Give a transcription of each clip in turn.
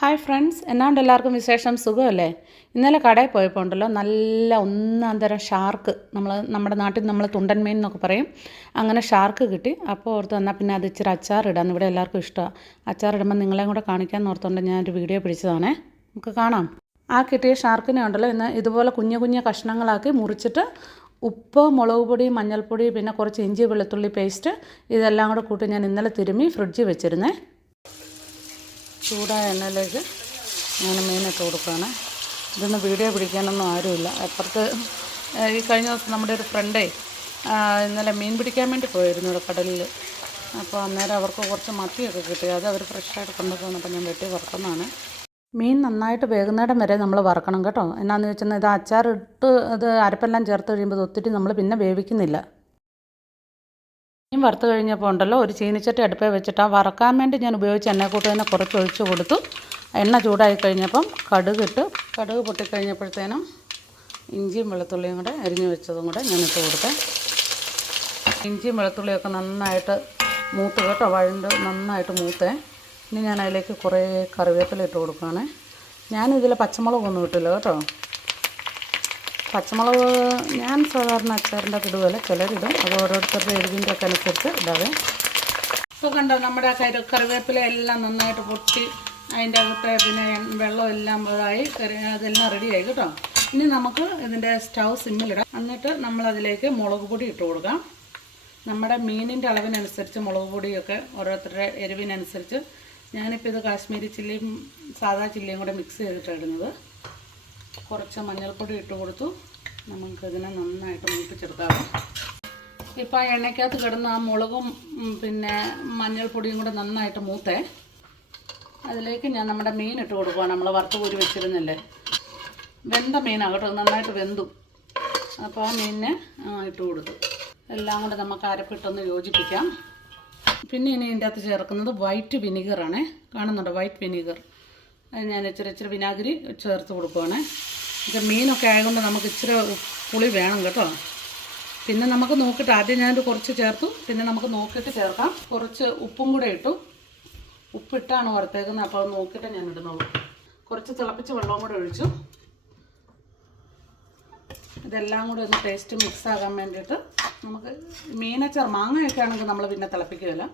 Hi friends, എന്നാണ്ട് എല്ലാവർക്കും വിശേഷം? സുഖമല്ലേ? ഇന്നലെ കടയിൽ പോയപ്പോൾ ഉണ്ടല്ലോ, നല്ല ഒന്നാം തരം ഷാർക്ക്, നമ്മുടെ നാട്ടിൽ നമ്മൾ തുണ്ടൻ മീൻ എന്നൊക്കെ പറയും. അങ്ങനെ ഷാർക്ക് കിട്ടി. അപ്പോൾ ഓർത്ത് എന്നാൽ പിന്നെ അത് ഇച്ചിരി അച്ചാറിടാം, ഇവിടെ എല്ലാവർക്കും ഇഷ്ടമാണ്. അച്ചാറിടുമ്പോൾ നിങ്ങളെയും കൂടെ കാണിക്കാമെന്ന് ഓർത്തുകൊണ്ട് ഞാനൊരു വീഡിയോ പിടിച്ചതാണേ. നമുക്ക് കാണാം. ആ കിട്ടിയ ഷാർക്കിനെ ഉണ്ടല്ലോ ഇന്ന് ഇതുപോലെ കുഞ്ഞു കുഞ്ഞു കഷ്ണങ്ങളാക്കി മുറിച്ചിട്ട് ഉപ്പ്, മുളക് പൊടി, മഞ്ഞൾപ്പൊടി, പിന്നെ കുറച്ച് ഇഞ്ചി വെളുത്തുള്ളി പേസ്റ്റ് ഇതെല്ലാം കൂടെ കൂട്ടി ഞാൻ ഇന്നലെ തിരുമ്മി ഫ്രിഡ്ജിൽ വെച്ചിരുന്നേ. ചൂടായ എണ്ണയിലേക്ക് അങ്ങനെ മീനിട്ട് കൊടുക്കുകയാണ്. ഇതൊന്നും വീഡിയോ പിടിക്കാനൊന്നും ആരുമില്ല. അപ്പുറത്ത് ഈ കഴിഞ്ഞ ദിവസം നമ്മുടെ ഒരു ഫ്രണ്ടേ ഇന്നലെ മീൻ പിടിക്കാൻ വേണ്ടി പോയിരുന്നു ഇവിടെ കടലിൽ. അപ്പോൾ അന്നേരം അവർക്ക് കുറച്ച് മത്തിയൊക്കെ കിട്ടി. അത് അവർ ഫ്രഷായിട്ട് കൊണ്ടുപോകുന്നപ്പോൾ ഞാൻ വെട്ടി വറുക്കുന്നതാണ്. മീൻ നന്നായിട്ട് വേകുന്നിടം വരെ നമ്മൾ വറക്കണം കേട്ടോ. എന്നാന്ന് വെച്ചാൽ ഇത് അച്ചാറിട്ട് ഇത് അരപ്പെല്ലാം ചേർത്ത് കഴിയുമ്പോൾ ഒത്തിരി നമ്മൾ പിന്നെ വേവിക്കുന്നില്ല. മീൻ വറുത്ത് കഴിഞ്ഞപ്പോൾ ഉണ്ടല്ലോ ഒരു ചീനിച്ചട്ടി അടുപ്പിൽ വെച്ചിട്ട് ആ വറക്കാൻ വേണ്ടി ഞാൻ ഉപയോഗിച്ച എണ്ണക്കൂട്ട് തന്നെ കുറച്ച് ഒഴിച്ച് കൊടുത്തു. എണ്ണ ചൂടായി കഴിഞ്ഞപ്പം കടുക് പൊട്ടിക്കഴിഞ്ഞപ്പോഴത്തേനും ഇഞ്ചിയും വെളുത്തുള്ളിയും കൂടെ അരിഞ്ഞു വെച്ചതും കൂടെ ഞാൻ ഇട്ട് കൊടുത്തേ. ഇഞ്ചിയും വെളുത്തുള്ളിയൊക്കെ നന്നായിട്ട് മൂത്ത് കേട്ടോ, വഴണ്ട് നന്നായിട്ട് മൂത്തേ. ഇനി ഞാൻ അതിലേക്ക് കുറേ കറിവേപ്പില ഇട്ട് കൊടുക്കുകയാണ്. ഞാനിതിൽ പച്ചമുളകൊന്നും ഇട്ടില്ല കേട്ടോ. പച്ചമുളക് ഞാൻ സാധാരണ അച്ചാറിൻ്റെ ഇടുകയല്ല, ചിലരിടും. അത് ഓരോരുത്തരുടെ എരിവിൻ്റെ ഒക്കെ അനുസരിച്ച് ഇടാവേ. ഇപ്പോൾ കണ്ടോ, നമ്മുടെ കറിവേപ്പില എല്ലാം നന്നായിട്ട് പൊട്ടി അതിൻ്റെ അകത്തെ പിന്നെ വെള്ളം എല്ലാം ഇതായി അതെല്ലാം റെഡിയായി കേട്ടോ. ഇനി നമുക്ക് ഇതിൻ്റെ സ്റ്റൗ സിമ്മിലിടാം. എന്നിട്ട് നമ്മളതിലേക്ക് മുളക് പൊടി ഇട്ട് കൊടുക്കാം. നമ്മുടെ മീനിൻ്റെ അളവിനനുസരിച്ച് മുളക് പൊടിയൊക്കെ ഓരോരുത്തരുടെ എരിവിനനുസരിച്ച്. ഞാനിപ്പോൾ ഇത് കാശ്മീരി ചില്ലിയും സാദാ ചില്ലിയും കൂടെ മിക്സ് ചെയ്തിട്ടാണ് ഇടുന്നത്. കുറച്ച് മഞ്ഞൾപ്പൊടി ഇട്ട് കൊടുത്തു. നമുക്കിതിനെ നന്നായിട്ട് മൂപ്പിച്ചെടുക്കാം. ഇപ്പോൾ ആ എണ്ണയ്ക്കകത്ത് കിടന്ന് ആ മുളകും പിന്നെ മഞ്ഞൾപ്പൊടിയും കൂടെ നന്നായിട്ട് മൂത്തേ. അതിലേക്ക് ഞാൻ നമ്മുടെ മീൻ ഇട്ട് കൊടുക്കുകയാണ്. നമ്മൾ വറുത്ത് കോരി വെച്ചിരുന്നില്ലേ, വെന്ത മീനാകട്ടോ, നന്നായിട്ട് വെന്തു. അപ്പോൾ ആ മീനിനെ ഇട്ട് കൊടുത്തു. എല്ലാം കൂടെ നമുക്ക് അരപ്പിട്ടൊന്ന് യോജിപ്പിക്കാം. പിന്നെ ഇനി ഇതിൻ്റെ അകത്ത് ചേർക്കുന്നത് വൈറ്റ് വിനീഗറാണേ. കാണുന്നുണ്ടോ? White vinegar. അത് ഞാൻ ഇച്ചിരി വിനാഗിരി ചേർത്ത് കൊടുക്കുവാണേ. ഇത് മീനൊക്കെ ആയതുകൊണ്ട് നമുക്ക് ഇച്ചിരി പുളി വേണം കേട്ടോ. പിന്നെ നമുക്ക് നോക്കിയിട്ട് ആദ്യം ഞാനൊരു കുറച്ച് ചേർത്തു, പിന്നെ നമുക്ക് നോക്കിയിട്ട് ചേർക്കാം. കുറച്ച് ഉപ്പും കൂടെ ഇട്ടു. ഉപ്പിട്ടാണ് വറുത്തേക്കുന്നത്, അപ്പോൾ അത് നോക്കിയിട്ട് ഞാൻ ഇടുന്നുള്ളൂ. കുറച്ച് തിളപ്പിച്ച വെള്ളവും കൂടെ ഒഴിച്ചു. ഇതെല്ലാം കൂടെ ഒന്ന് ടേസ്റ്റ് മിക്സ് ആകാൻ വേണ്ടിയിട്ട് നമുക്ക് മീനച്ചാർ മാങ്ങയൊക്കെ ആണെങ്കിൽ നമ്മൾ പിന്നെ തിളപ്പിക്കുകയില്ല.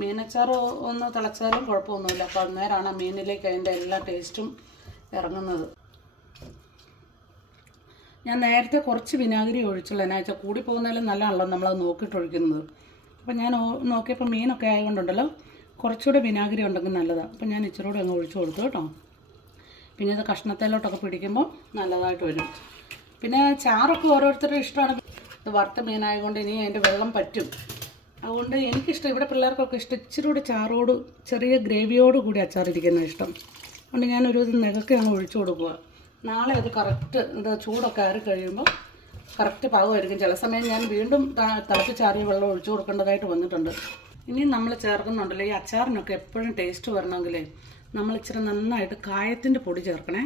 മീനച്ചാർ ഒന്ന് തിളച്ചാലും കുഴപ്പമൊന്നുമില്ല. അപ്പോൾ അന്നേരമാണ് മീനിലേക്ക് അതിൻ്റെ എല്ലാ ടേസ്റ്റും ഇറങ്ങുന്നത്. ഞാൻ നേരത്തെ കുറച്ച് വിനാഗിരി ഒഴിച്ചുള്ളൂ. എന്നാ വെച്ചാൽ കൂടി പോകുന്നതിലും നല്ലതാണല്ലോ നമ്മളത് നോക്കിയിട്ട് ഒഴിക്കുന്നത്. അപ്പോൾ ഞാൻ നോക്കിയപ്പോൾ മീനൊക്കെ ആയതുകൊണ്ടുണ്ടല്ലോ കുറച്ചുകൂടെ വിനാഗിരി ഉണ്ടെങ്കിൽ നല്ലതാണ്. അപ്പോൾ ഞാൻ ഇച്ചിരി കൂടെ അങ്ങ് ഒഴിച്ചു കൊടുത്തു കേട്ടോ. പിന്നെ ഇത് കഷ്ണത്തേലോട്ടൊക്കെ പിടിക്കുമ്പോൾ നല്ലതായിട്ട് വരും. പിന്നെ ചാറൊക്കെ ഓരോരുത്തരുടെ ഇഷ്ടമാണ്. ഇത് വറുത്ത മീനായതുകൊണ്ട് ഇനി അതിൻ്റെ വെള്ളം പറ്റും. അതുകൊണ്ട് എനിക്കിഷ്ടം, ഇവിടെ പിള്ളേർക്കൊക്കെ ഇഷ്ടം ഇച്ചിരി കൂടെ ചാറോട് ചെറിയ ഗ്രേവിയോട് കൂടി അച്ചാറിരിക്കുന്ന ഇഷ്ടം. അതുകൊണ്ട് ഞാനൊരു നെകക്കെ അങ്ങ് ഒഴിച്ചു കൊടുക്കുക. നാളെ അത് കറക്റ്റ് ഇത് ചൂടൊക്കെ ആറി കഴിയുമ്പോൾ കറക്റ്റ് പാകമായിരിക്കും. ചില സമയം ഞാൻ വീണ്ടും തിളപ്പിച്ചാറിയ വെള്ളം ഒഴിച്ചു കൊടുക്കേണ്ടതായിട്ട് വന്നിട്ടുണ്ട്. ഇനി നമ്മൾ ചേർക്കുന്നുണ്ടല്ലോ ഈ അച്ചാറിനൊക്കെ എപ്പോഴും ടേസ്റ്റ് വരണമെങ്കിലേ നമ്മൾ ഇച്ചിരി നന്നായിട്ട് കായത്തിൻ്റെ പൊടി ചേർക്കണേ.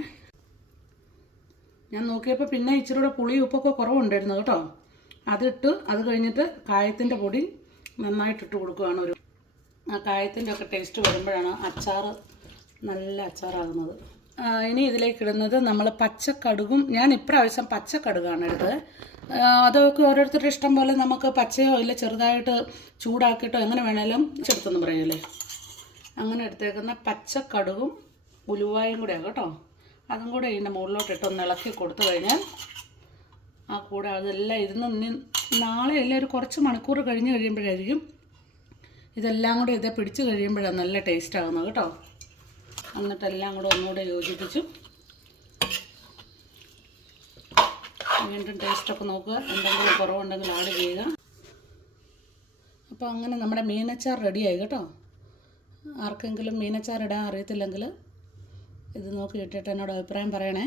ഞാൻ നോക്കിയപ്പോൾ പിന്നെ ഇച്ചിരി കൂടെ പുളി ഉപ്പൊക്കെ കുറവുണ്ടായിരുന്നു കേട്ടോ. അതിട്ട് അത് കഴിഞ്ഞിട്ട് കായത്തിൻ്റെ പൊടി നന്നായിട്ടിട്ട് കൊടുക്കുകയാണ്. ആ കായത്തിൻ്റെ ഒക്കെ ടേസ്റ്റ് വരുമ്പോഴാണ് അച്ചാർ നല്ല അച്ചാറാകുന്നത്. ഇനി ഇതിലേക്ക് ഇടുന്നത് നമ്മൾ പച്ചക്കടുകും. ഞാൻ ഇപ്രാവശ്യം പച്ചക്കടുകാണ് എടുത്തത്. അതൊക്കെ ഓരോരുത്തരുടെ ഇഷ്ടം പോലെ നമുക്ക് പച്ചയോ ഇല്ല ചെറുതായിട്ട് ചൂടാക്കിയിട്ടോ എങ്ങനെ വേണേലും ചെറുത്തെന്ന് പറയല്ലേ. അങ്ങനെ എടുത്തേക്കുന്ന പച്ചക്കടുകും ഉലുവായും കൂടെയാണ് കേട്ടോ. അതും കൂടെ ഇതിൻ്റെ മുകളിലോട്ടിട്ട് ഒന്ന് ഇളക്കി കൊടുത്തു കഴിഞ്ഞാൽ ആ കൂടെ അതെല്ലാം ഇരുന്ന് നാളെ എല്ലാം ഒരു കുറച്ച് മണിക്കൂർ കഴിഞ്ഞ് കഴിയുമ്പോഴായിരിക്കും ഇതെല്ലാം കൂടെ ഇതേ പിടിച്ച് കഴിയുമ്പോഴാണ് നല്ല ടേസ്റ്റ് ആകുന്നത് കേട്ടോ. എന്നിട്ടെല്ലാം കൂടെ ഒന്നുകൂടെ യോജിപ്പിച്ചു വീണ്ടും ടേസ്റ്റൊക്കെ നോക്കുക. എന്തെങ്കിലും കുറവുണ്ടെങ്കിൽ ആഡ് ചെയ്യുക. അപ്പോൾ അങ്ങനെ നമ്മുടെ മീനച്ചാർ റെഡിയായി കേട്ടോ. ആർക്കെങ്കിലും മീനച്ചാർ ഇടാൻ അറിയത്തില്ലെങ്കിൽ ഇത് നോക്കി ഇട്ടിട്ട് എന്നോട് അഭിപ്രായം പറയണേ.